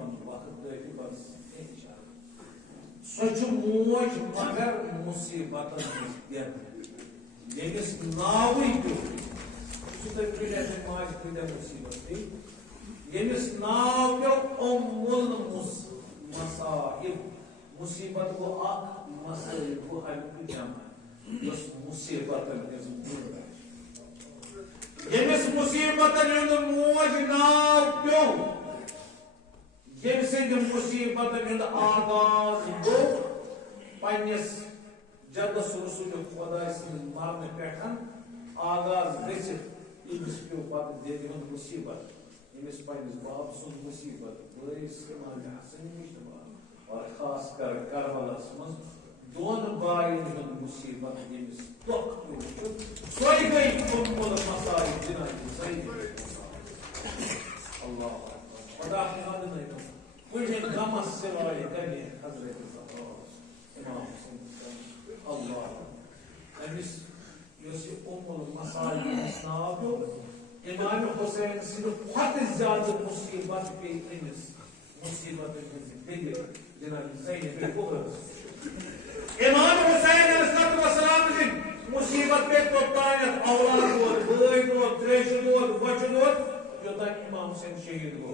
پن وقت دے بس سوچ موج مگر مصیبت یمس ناوی پیو ماج کتیا مصیبت پی یمس ناو پیو المصائب مصیبت گو اخ مصائب گو امیک جمع بس مصیبت یمس مصیبت موج ناو پیو یم سند مصیبت ہند آغاز گو پنس جدس رسول خدا سند مرنے پہ آغاز گھت امس پیو پتہ دل ہند مصیبت امس پنس باپ سند مصیبت بٲیس امام حسن نش اور خاص کر کربلس من دون بائن ہند مصیبت یمس دکھ پیو سوئی گئی المصائب جناب سید اللہ خدا خدا نہیں کچھ غمس سوائے غمی حضرت امام حسین اللہ امس یس المصائب ناو پیو امام حسین سند کھۄتہٕ زیادٕ مصیبت پے امس مصیبت ہنز جناب زینب کبریٰ امام حسین علیہ السلام سند مصیبت پے توتانیت اولاد دود بٲے دود تریشہ دود بچہ دود یوتان امام حسین شہید گو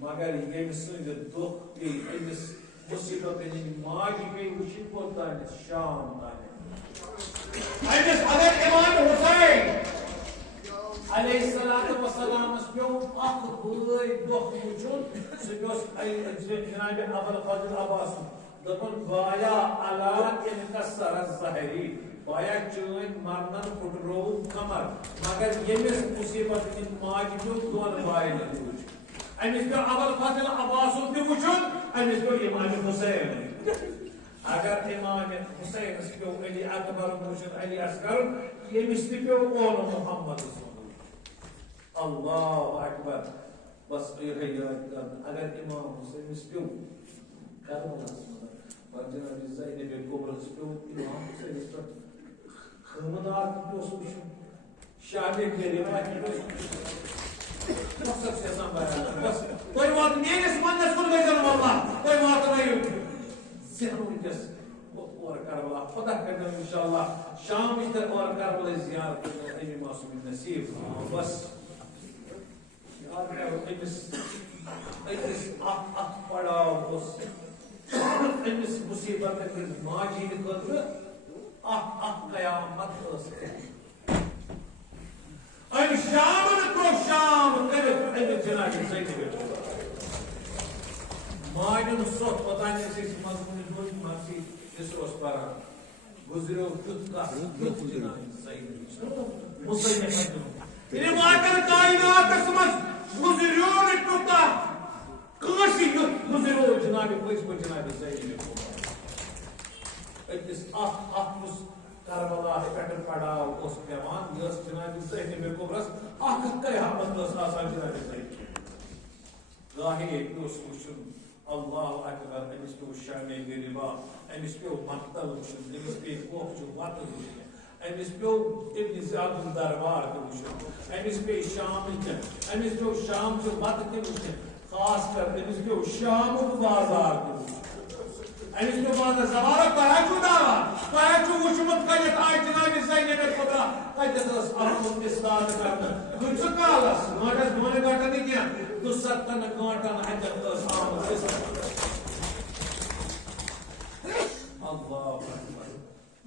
مگر یم سند دکھ پی امس مصیبت ماج پی وچ کوتانیت شام تانیت امس اگر امام حسین علیہ السلام پیو اخ بٲے دکھ وچھن سہ پیوس جناب ابو الفضل عباس دپن بایا الا انکسر الظہری بایا چٲنۍ مرنن پھٹرو کمر مگر یمس مصیبت ماج پیو دون بائن وچھن امس پیو ابو الفضل عباس تہ وچھن امس پیو امام حسین اگر امام حسین پیو علی اکبر وچھن علی اصغر یمس تہ پیو اول محمد اللہ اکبر بس اگر امام حسین پیو کربلس من جناب زینب کبریٰ پیو امام حسین پہ خیمدار پیوس وچھن شام غریبات مقصد سے بیان بس کوئی وات میرس منس کن گزن واللہ کوئی وات نہیں ذہن ونکس اور کربلا خدا کرنا انشاءاللہ شام اتر اور کربلا زیارت کرنا امی معصوم نصیب بس یاد کرو امس اخ پڑاو امس مصیبت ماجی خاطر اخ قیامت شام ترو شام کر جناب زینب ماجن سوت پتہ مضمون مرسی اس پران گزرو جناب زینب مسلم ماجن کائنات مز گزرو نتہ کنسی گزرو جناب پز پہ جناب زینب اکس اخ کربلا پہ پڑاو پیوان یہ جناب زینب کبریٰ اخ قیامت آسان جناب زینب ظاہر پیوس وچھن اللہ اکبر امس پیو شام غریبا امس پیو مقتل وچھن امس پی کوچ وت وچھن امس پیو ابن زیاد دربار تہ وچھن امس پی شام امس پیو شام چہ وت تہ وچھن خاص کر امس پیو شام بازار تہ وچھن امس پیو بازار زمانہ تہ دعوا تہ وچھمت کتھ آئی جناب زینب کبریٰ کتھ آمت استاد کرنا کچھ کالس گھنٹس دون گھنٹن نہیں کیا 2-7 گھنٹن اتھ آمت اللہ اکبر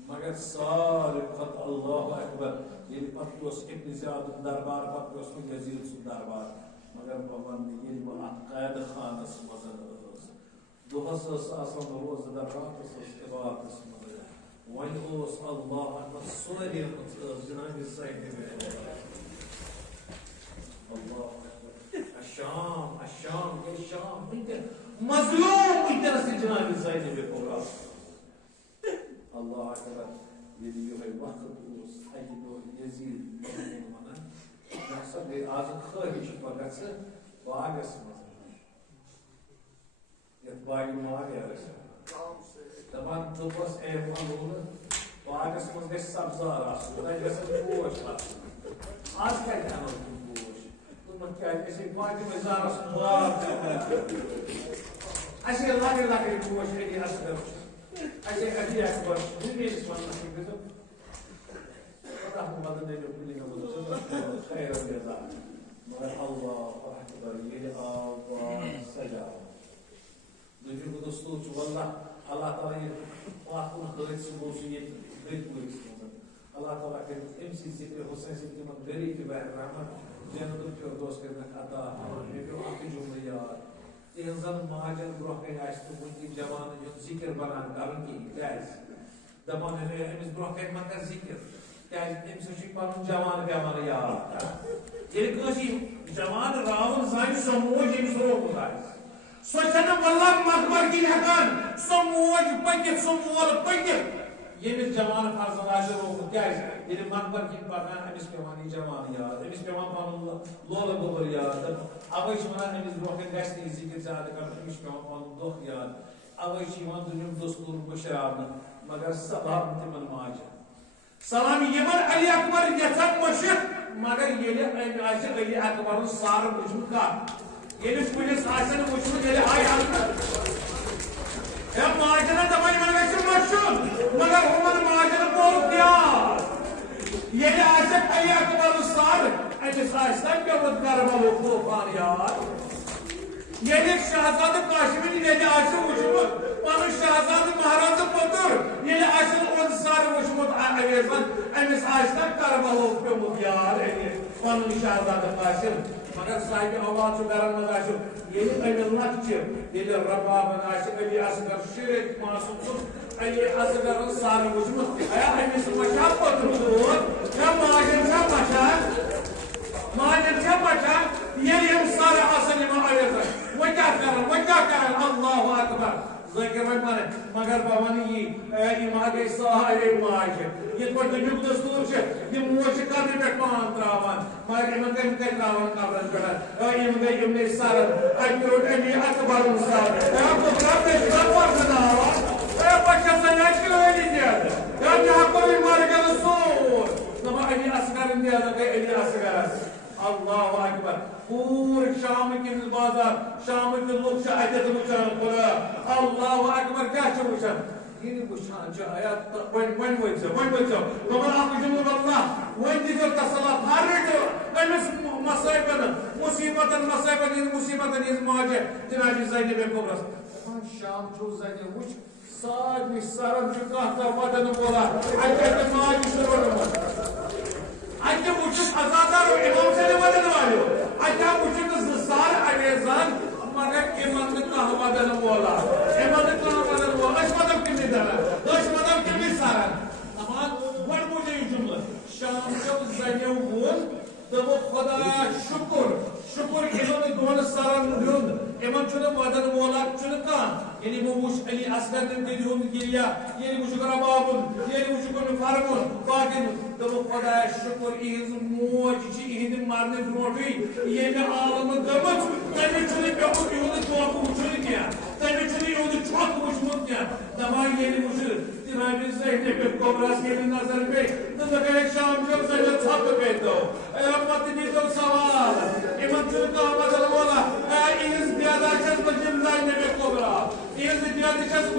مگر سارے کھت اللہ اکبر یہ پتہ ابن زیاد دربار پتہ یزید سن دربار مگر بابن یہ قید خانس مزن دہس آسان روز دربارس عبادتس مز ون اللہ اکبر سوری جناب زینب اللہ الشام الشام یہ شام مظلوم ونکس جناب زینب کبریٰ اللہ اکبر یہ وقت اکہ یزید ونان گئی آج خواہش بہ گژھِ باغس مز یتھ باغ ماگ دپان دپس اے مولوٗن باغس مز گژھِ سبزار آسُن تتہِ گژھن پوش آسٕنۍ آز کتہِ انو تِم پوش دوٚپمکھ کیٛاہ ایسے فاطمہ زہرا باب ایسے لکڑ پوش علی اصغر ایسے علی اکبر میرے ونس پتہ مدن خیر الجزاء مگر اللہ اکبر یہ آواز سجا دنیا کو دوستو واللہ اللہ تعالیٰ یہ پاکن خرید سے موسیقی بیت پوری اللہ تعالیٰ کے امسی ذکر حسین سے تمام غریب کی بہر رحمت جنت الفردوس کرنے عطا میں بھی آپ کی جملہ یاد انسان مہاجر برہ کے آشتو منتی جوان جو ذکر بنان کرن کی کیس دمان ہے امس برہ کے مکر ذکر کیس امس ہوشی پانون جوان پیمان یاد یہ کوشی جوان راون زائن سموج امس رو بتائیس سوچنا واللہ مقبر کی لحکان سموج پکت سمول پکت یہ بھی جوان فرزند آشر روکو کیا ہے یہ مقبر کی پاکان امس پیوانی جوان یاد امس پیوان پانون لولا گوبر یاد اوائش ونان امس بروکن گشتی ذکر زیادہ کرن امس پیوان پانون دخ یاد اوائش یوان دنیم دستور بشرابنا مگر سباب تمن ماجر سلامی یمن علی اکبر یتن مشک مگر یہ آشر علی اکبر سار مجھو کا یہ پولیس آسن مجھو یہ آئی آلکر یا ماجرہ دمائی منگشن مشک مگر عمر ماجرہ بول دیار یہ آشر علی اکبر سار ایس آستان کیا بود کربل و خوفان یار یہ شہزاد کاشمیر یہ آشر وشمت پانو شہزاد مہاراج پتر یہ آشر اون سار وشمت اویزن ایس آستان کربل و خوفان یار پانو شہزاد کاشم مگر صاحب اولاد چو گرن مز آشر یہ ایل لکچر یہ ربابن آشر علی اصغر شرک معصوم علی اصغر سار وشمت ایا ایس مشا پتر دور یا ماجر چا مشا ماجر چا مچا یہ سارا اصل ما اویزن وجہ کرن اللہ اکبر ذکر مانے مگر بوانی یہ ما گئی سارے ماجر یہ پٹ دنیک دستور چھ یہ موچ کرنے پہ پان تراوان مگر ایمن کئی تراوان قبرن پہ ایم گئی امنی سارن اکبر علی اکبر سار اکبر سار سناوان بچہ سنیا کیوں علی دیاد یا کوئی مار گل سور نما علی اصغر دیاد گئی علی اصغر اللہ اکبر پور شام کی بازار شام کے لوگ شاہدت وچان خدا اللہ اکبر کیا چھ وچان یہ وچان چھ آیات ون وچو تمہارا آپ جملہ اللہ ون دیو تصلات ہر جو امس مصیبت مصیبت اس ماجہ جناب زینب کبرا شام چھ زینب وچ سارے سرن چکا تا ودن بولا اجے ماج شروع اجے وچ ازادار امام سے ودن والو اجا وچ سار اویزان مگر ایمان کا ودن بولا ایمان کا ودن بولا اش مطلب کی دارا اش مطلب کی سارن امان ون مجھے جملہ شام کو زینب بول تو خدا شکر ایمان دون سارن دیون ایمان چھ ودن بولا چھ کان یعنی وہ وش علی اصغر نے دیون گریا یعنی وش ربابن یعنی وش کو فرمون باقی تو خدا شکر ایز موج چھ ایند مارنے بروٹی یہ میں عالم گمت تمہ چھ پہ یود چوک وچھ کیا تمہ چھ یود چوک وچھ کیا دما یعنی وش جناب زینب کبرا کے نظر پہ تو کہ شام کو سے چھپ پہ تو اے پتنی تو سوال ایمان چھ کا بدل والا ایز دیادا چھ بجن زینب کبرا ایز دیادا چھ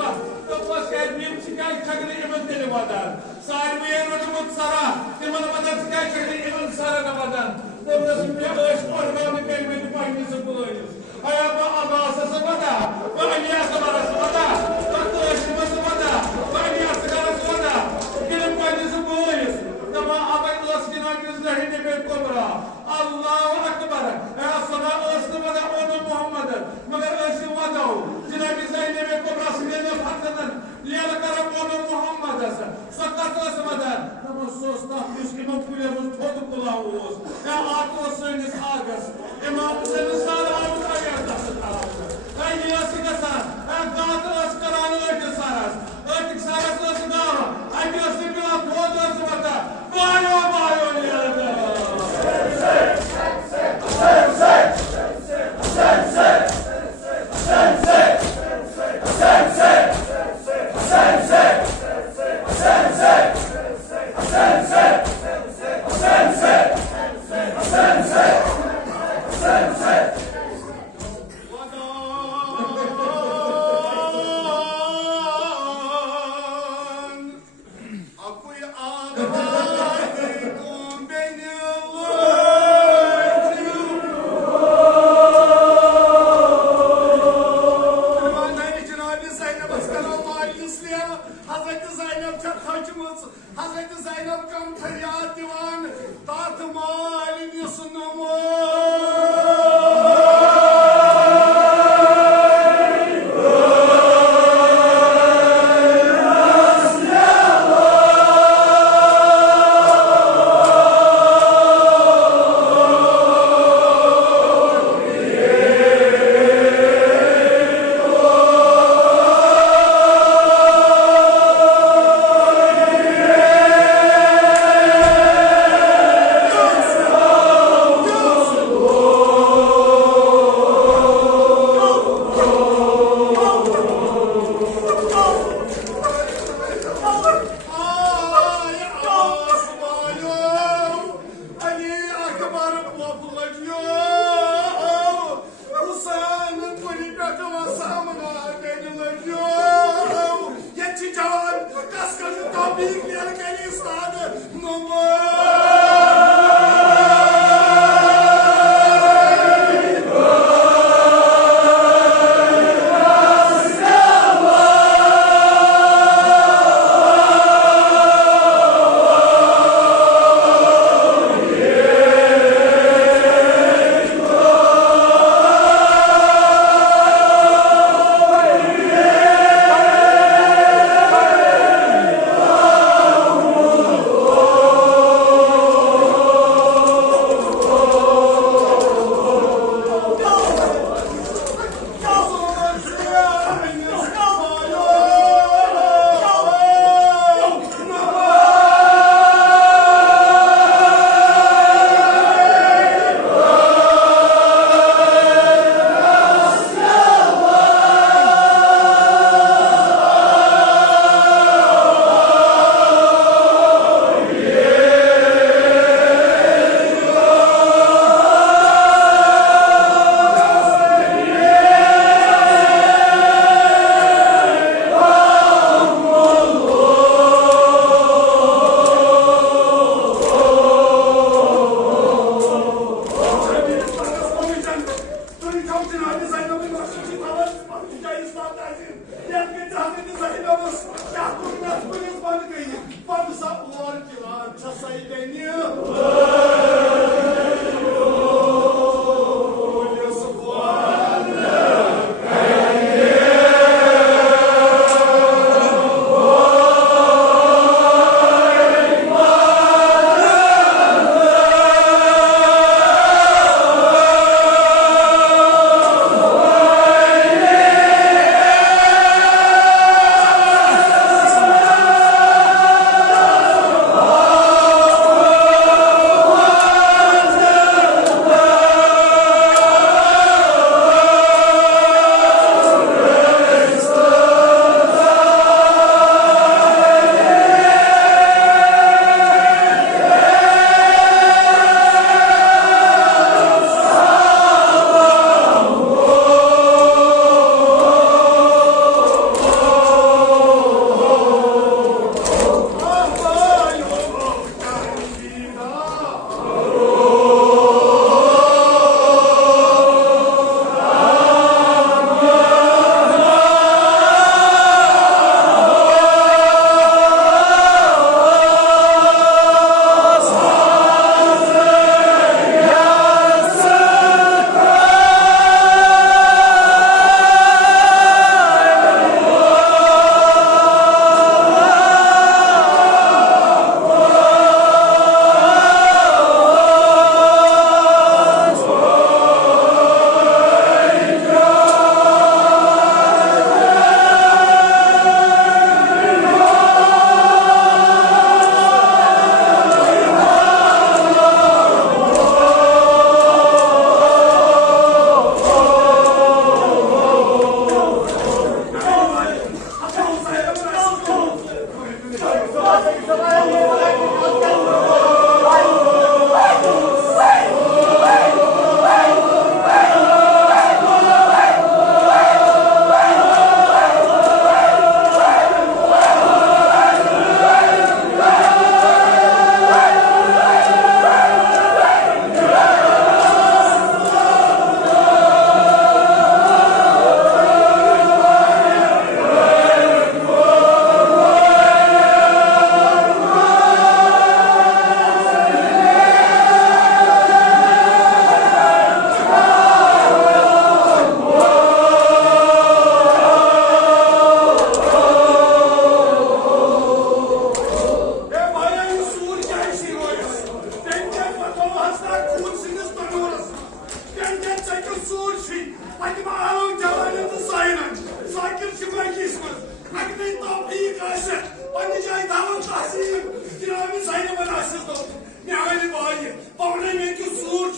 تو بس کہ بیم چکای چگلی ایمان دل وادان سارے روزمت سارا تمن مدد کیا چگلی ایمان سارا نہ وادان تو بس میں اس قربان کے میں پانی سے بولے ایا با اللہ سے سبدا وعلي اصبر سبدا تقوش مسبدا وعلي اصغر سبدا كلم پانی سے بولے تما ابي الله سبحانه وتعالى بالكبرى الله اكبر يا صلاه والسلام على محمد مگر اس وداو جناب زینب کبرا سیدنا حضرت لیلا کرم محمد سقط اسمدا نما سوستا اس امام کولے مز تھوت کلاوس یا آتو سنس آگس امام سن سارا آیا دستا اي سيغسا گات اس کران اٹ سارس اٹ سارس اس گاو اٹ اس بلا بود اس وتا بایو لیلا Hazreti Zeynep hacımız, Hazreti Zeynep kan feryat divan, dağıtıma elini sunumu. طبيقة وأنا جاي دعوة تعزيم كلامي زينب العسل معني باي بابنا منك الصورج